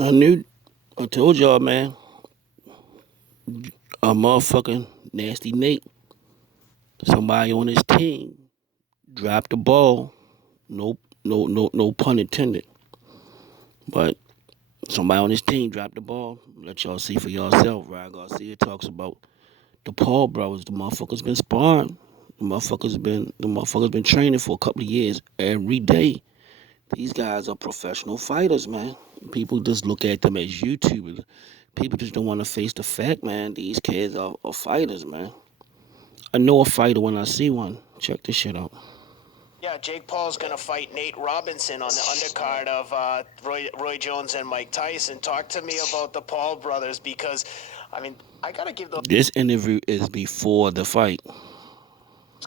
I knew, I told y'all, man, a motherfucking nasty Nate, somebody on his team dropped the ball. No pun intended. But somebody on his team dropped the ball. Let y'all see for yourself. Ryan Garcia talks about the Paul brothers. The motherfuckers been sparring. The motherfuckers been training for a couple of years every day. These guys are professional fighters, man. People just look at them as YouTubers. People just don't want to face the fact, man. These kids are fighters, man. I know a fighter when I see one. Check this shit out. Yeah, Jake Paul's going to fight Nate Robinson on the undercard of Roy Jones and Mike Tyson. Talk to me about the Paul brothers because, I mean, I got to give those This interview is before the fight.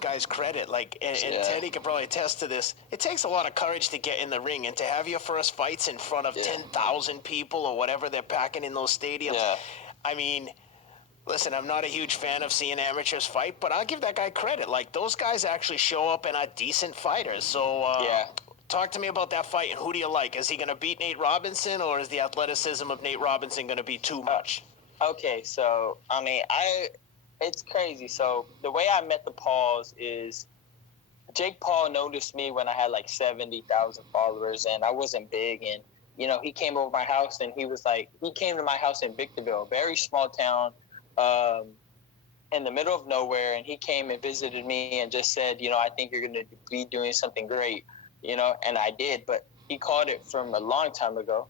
guys credit. Like, and Yeah. Teddy can probably attest to this. It takes a lot of courage to get in the ring and to have your first fights in front of 10,000 people or whatever they're packing in those stadiums. Yeah. I mean, listen, I'm not a huge fan of seeing amateurs fight, but I'll give that guy credit. Like, those guys actually show up and are decent fighters. So, Yeah. talk to me about that fight and who do you like? Is he going to beat Nate Robinson or is the athleticism of Nate Robinson going to be too much? Okay, so I mean, it's crazy. So the way I met the Pauls is Jake Paul noticed me when I had like 70,000 followers and I wasn't big, and he came over my house and he came to my house in Victorville, a very small town, um, in the middle of nowhere, and he came and visited me and just said, I think you're going to be doing something great, and I did, but he called it from a long time ago.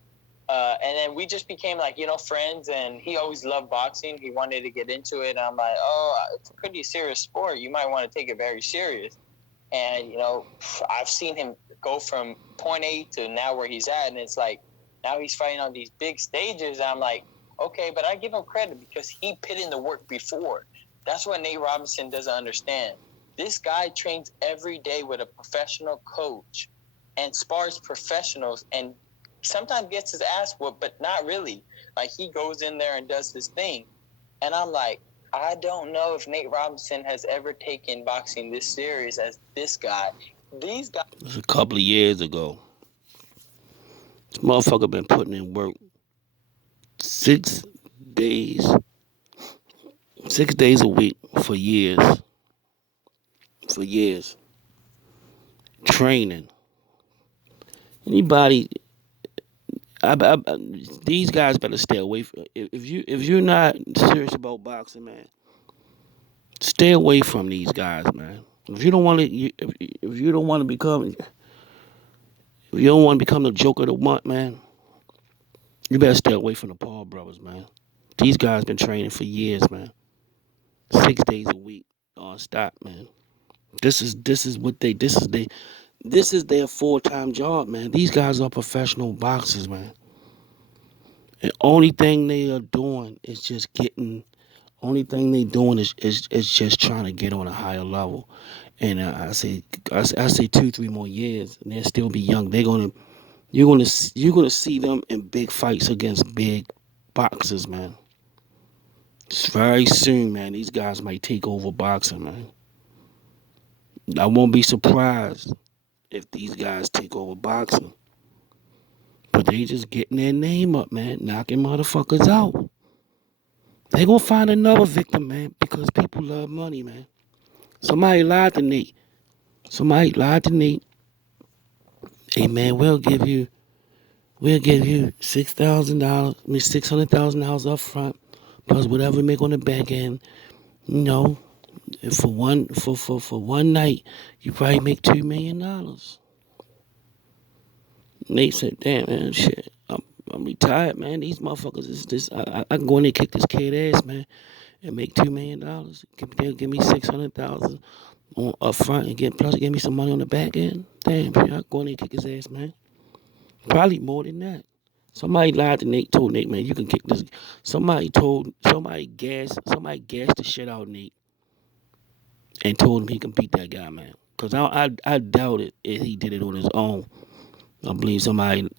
And then we just became like, friends, and he always loved boxing. He wanted to get into it. And I'm like, oh, it's a pretty serious sport. You might want to take it very serious. And, I've seen him go from point A to now where he's at. And it's like, now he's fighting on these big stages. And I'm like, okay, but I give him credit because he put in the work before. That's what Nate Robinson doesn't understand. This guy trains every day with a professional coach and spars professionals and sometimes gets his ass whooped, but not really. Like, he goes in there and does his thing. And I'm like, I don't know if Nate Robinson has ever taken boxing this serious as this guy. These guys. It was a couple of years ago. This motherfucker been putting in work 6 days, 6 days a week for years. For years. Training. Anybody these guys better stay away from. If you're not serious about boxing, man, stay away from these guys, man. If you don't want to, if you don't want to become, if you don't want to become the joke of the month, man, you better stay away from the Paul brothers, man. These guys been training for years, man. 6 days a week, non-stop, man. This is what this is their full-time job, man. These guys are professional boxers, man. And only thing they are doing is just getting. Only thing they doing is just trying to get on a higher level. And I say 2 3 more years, and they'll still be young. You're gonna see them in big fights against big boxers, man. It's very soon, man. These guys might take over boxing, man. I won't be surprised if these guys take over boxing. But they just getting their name up, man, knocking motherfuckers out. They gonna find another victim, man, because people love money, man. Somebody lied to Nate. Somebody lied to Nate. Hey, man, we'll give you $6,000, I mean $600,000 up front, plus whatever we make on the back end. You know, for one night, you probably make $2 million. Nate said, "Damn, man, shit, I'm retired, man. These motherfuckers is this. I can go in there and kick this kid ass, man, and make $2 million. They'll give me 600,000 on up front and give me some money on the back end. Damn, man, I can go in there and kick his ass, man. Probably more than that." Somebody lied to Nate, told Nate, man, you can kick this. Somebody gassed the shit out of Nate and told him he can beat that guy, man. Cause I doubt it if he did it on his own. I believe somebody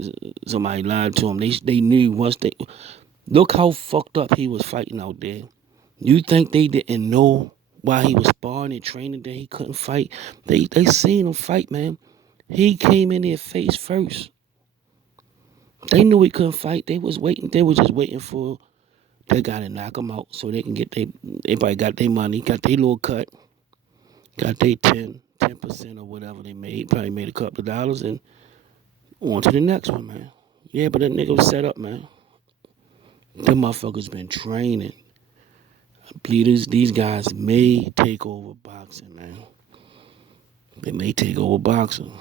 lied to him. They knew once they look how fucked up he was fighting out there. You think they didn't know why he was sparring and training that he couldn't fight? They seen him fight, man. He came in there face first. They knew he couldn't fight. They was waiting. They was just waiting for they got to knock him out so they can get they. Everybody got their money, got their little cut, got their 10% or whatever they made. Probably made a couple of dollars and on to the next one, man. Yeah, but that nigga was set up, man. Them motherfuckers been training. Bleeders, these guys may take over boxing, man. They may take over boxing.